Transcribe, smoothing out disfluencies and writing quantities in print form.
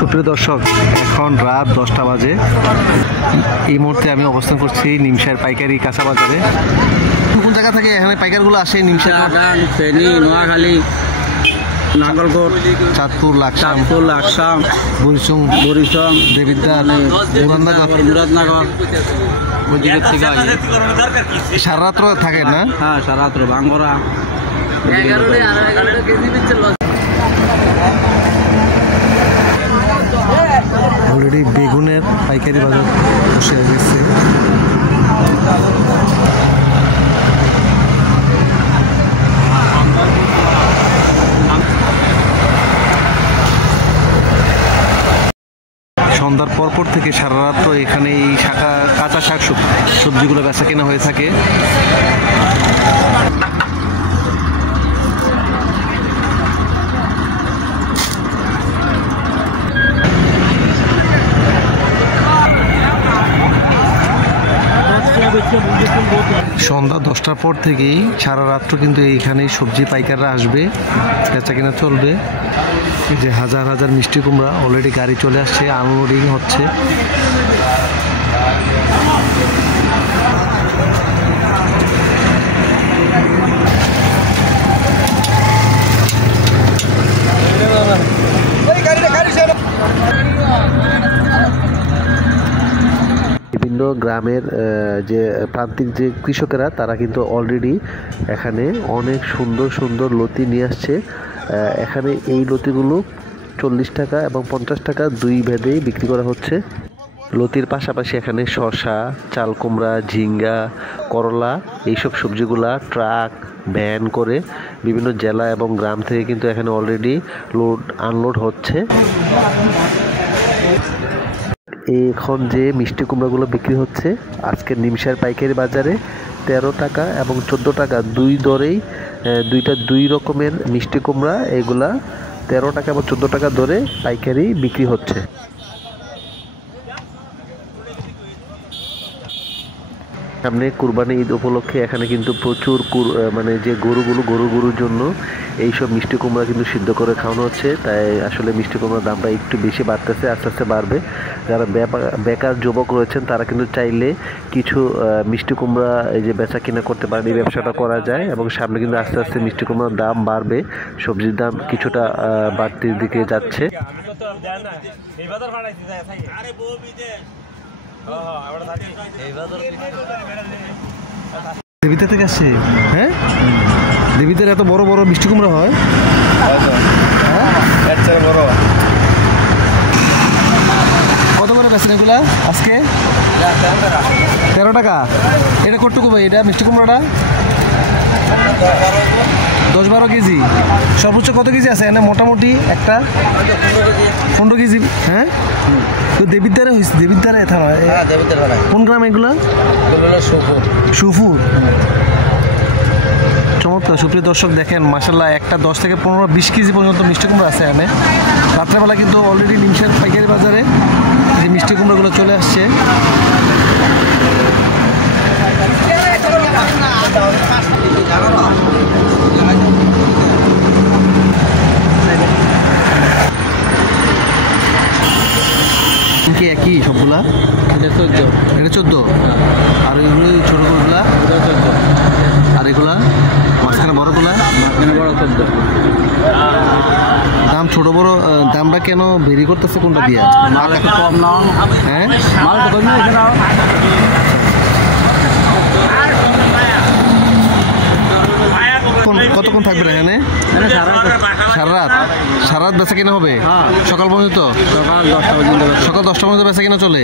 সুপ্রিয় দর্শক, এখন রাত 10টা বাজে। এই মুহূর্তে আমি অবস্থান করছি নিমসার পাইকারি কাঁচা বাজারে। কোন জায়গা থেকে এখানে পাইকারগুলো আসে? নিমসার, ফেনী, নোয়াখালী, নাগলকোট, চাঁদপুর, লাকসাম, বরিশং, দেবিদ্বার, মুরাদনগর, ওই দিকের থেকে আসে। সারা রাত্র থাকে না? হ্যাঁ, সারা রাত্র ভাঙ্গরা। অলরেডি বেগুনের পাইকারি বাজার বসে গেছে। সন্ধ্যার পরপর থেকে সারা রাত্র এখানে এই কাঁচা শাক সবজিগুলো বেচা কেনা হয়ে থাকে। সন্ধ্যা 10টার পর থেকেই সারা রাত্র কিন্তু এইখানে সবজি পাইকাররা আসবে, বেচা কেনা চলবে। যে হাজার হাজার মিষ্টি কুমড়া অলরেডি গাড়ি চলে আসছে, আনলোডিং হচ্ছে। বিভিন্ন গ্রামের যে প্রান্তিক যে কৃষকেরা তারা কিন্তু অলরেডি এখানে অনেক সুন্দর সুন্দর লতি নিয়ে আসছে। এখানে এই লতিগুলো 40 টাকা এবং 50 টাকা দুই ভেদেই বিক্রি করা হচ্ছে। লতির পাশাপাশি এখানে শসা, চাল কুমড়া, ঝিঙ্গা, করলা এইসব সবজিগুলা ট্রাক ভ্যান করে বিভিন্ন জেলা এবং গ্রাম থেকে কিন্তু এখানে অলরেডি আনলোড হচ্ছে। এখন যে মিষ্টি কুমড়াগুলো বিক্রি হচ্ছে আজকের নিমসার পাইকারি বাজারে 13 টাকা এবং 14 টাকা দুই দরেই, দুইটা দুই রকমের মিষ্টি কুমড়া, এগুলা 13 টাকা এবং 14 টাকা দরে পাইকারি বিক্রি হচ্ছে। সামনে কুরবানি ঈদ উপলক্ষে এখানে কিন্তু প্রচুর মানে যে গরুগুলোর জন্য এইসব মিষ্টি কুমড়া কিন্তু সিদ্ধ করে খাওয়ানো হচ্ছে। তাই আসলে মিষ্টি কুমড়ার দামটা একটু বেশি বাড়তেছে, আস্তে আস্তে বাড়বে। যারা বেকার যুবক রয়েছেন তারা কিন্তু চাইলে কিছু মিষ্টি কুমড়া এই যে বেচা কিনা করতে পারেন, এই ব্যবসাটা করা যায়। এবং সামনে কিন্তু আস্তে আস্তে মিষ্টি কুমড়ার দাম বাড়বে, সবজির দাম কিছুটা বাড়তির দিকে যাচ্ছে। দেবিতে থেকে আসছে? হ্যাঁ, দেবিতে এত বড় বড় মিষ্টি কুমড়া হয়? কত করে বেছেন এগুলা আজকে? 13 টাকা। এটা কতটুকু ভাই এটা মিষ্টি কুমড়াটা? 10-12 কেজি। সর্বোচ্চ কত কেজি আছে এখানে? মোটামুটি একটা 15 কেজি। হ্যাঁ, তো দেবিদ্বারে হয়েছে? দেবিদ্বারে থানা? কোন গ্রাম এগুলা? সুফুর। চমৎকার। সুপ্রিয় দর্শক দেখেন, মাশাআল্লাহ একটা 10 থেকে 15-20 কেজি পর্যন্ত মিষ্টি কুমড়া আছে এখানে। রাত্রেবেলা কিন্তু অলরেডি নিমসার পাইকারি বাজারে যে মিষ্টি কুমড়াগুলো চলে আসছে। কি একই সবগুলা? এটা 14। আর ওইগুলো ছোট গুলা? আর এগুলা মাঝখানে বড়গুলা? বড় 14। দাম ছোট বড় দামটা কেন ভেরি করতেছে কোনটা দিয়ে? মাল একটু কম নাও। হ্যাঁ, মাল তো কম নাও। কতক্ষণ থাকবে এখানে? সারা রাত বেচা কিনা হবে? সকাল পর্যন্ত? সকাল 10টা পর্যন্ত। সকাল 10টা পর্যন্ত বেচা কিনা চলে?